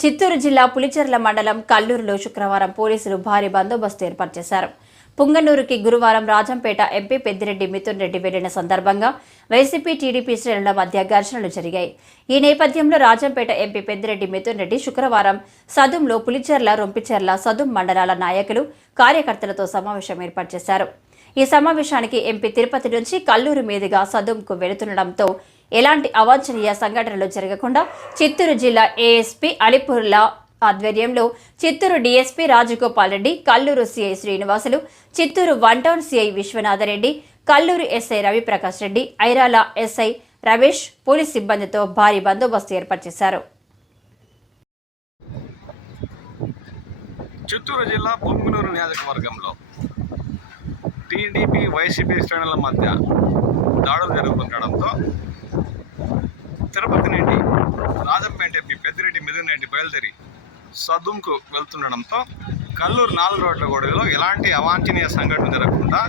చిత్తూరు జిల్లా పులిచెర్ల మండలం కల్లూరులో శుక్రవారం పోలీసులు భారీ బందోబస్తు ఏర్పాటు చేశారు. పుంగనూరుకి గురువారం రాజంపేట ఎంపీ పెద్దిరెడ్డి మిథున్ రెడ్డి వెళ్ళిన సందర్భంగా వైసీపీ టీడీపీ శ్రేణుల మధ్య ఘర్షణలు జరిగాయి. ఈ నేపథ్యంలో రాజంపేట ఎంపీ పెద్దిరెడ్డి మిథున్ రెడ్డి శుక్రవారం సదుంలో పులిచెర్ల రొంపిచెర్ల సదుం మండలాల నాయకులు కార్యకర్తలతో సమావేశం ఏర్పాటు చేశారు. ఈ సమావేశానికి ఎంపీ తిరుపతి నుంచి కల్లూరు మీదుగా సదుంకు వెళుతుండటంతో ఎలాంటి అవాంఛనీయ సంఘటనలు జరగకుండా చిత్తూరు జిల్లా ఏఎస్పీ అలిపూర్ల ఆధ్వర్యంలో Chittoor DSP Rajagopal Reddy Kalluru CI Srinivasulu Chittoor one town CI Viswanatha Reddy Kalluru SI Raviprakash Reddy Irala SI Ramesh police సిబ్బందితో భారీ బందోబస్తు ఏర్పాటు చేశారు. చిత్తూరు జిల్లా పొంగునూరు నియోజకవర్గంలో టీడీపీ వైసీపీ శ్రేణుల మధ్య దాడులు జరుగుతుండడంతో తిరుపతి నుండి రాజంపేట ఎంపీ పెద్దిరెడ్డి మిథున్ రెడ్డి బయలుదేరి సదుంకు వెళ్తుండడంతో కల్లూరు నాలుగు రోడ్ల గొడవలో ఎలాంటి అవాంఛనీయ సంఘటన జరగకుండా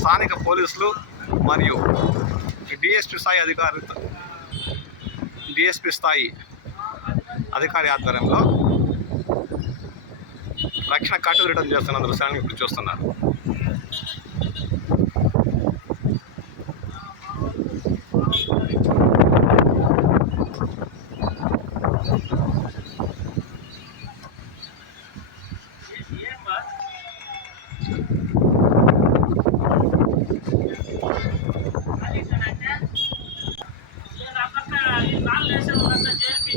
స్థానిక పోలీసులు మరియు డిఎస్పి స్థాయి అధికారి డిఎస్పి స్థాయి అధికారి ఆధ్వర్యంలో రక్షణ కట్టుదిట్టం చేస్తున్న దృశ్యాన్ని ఇప్పుడు చూస్తున్నారు. చేసి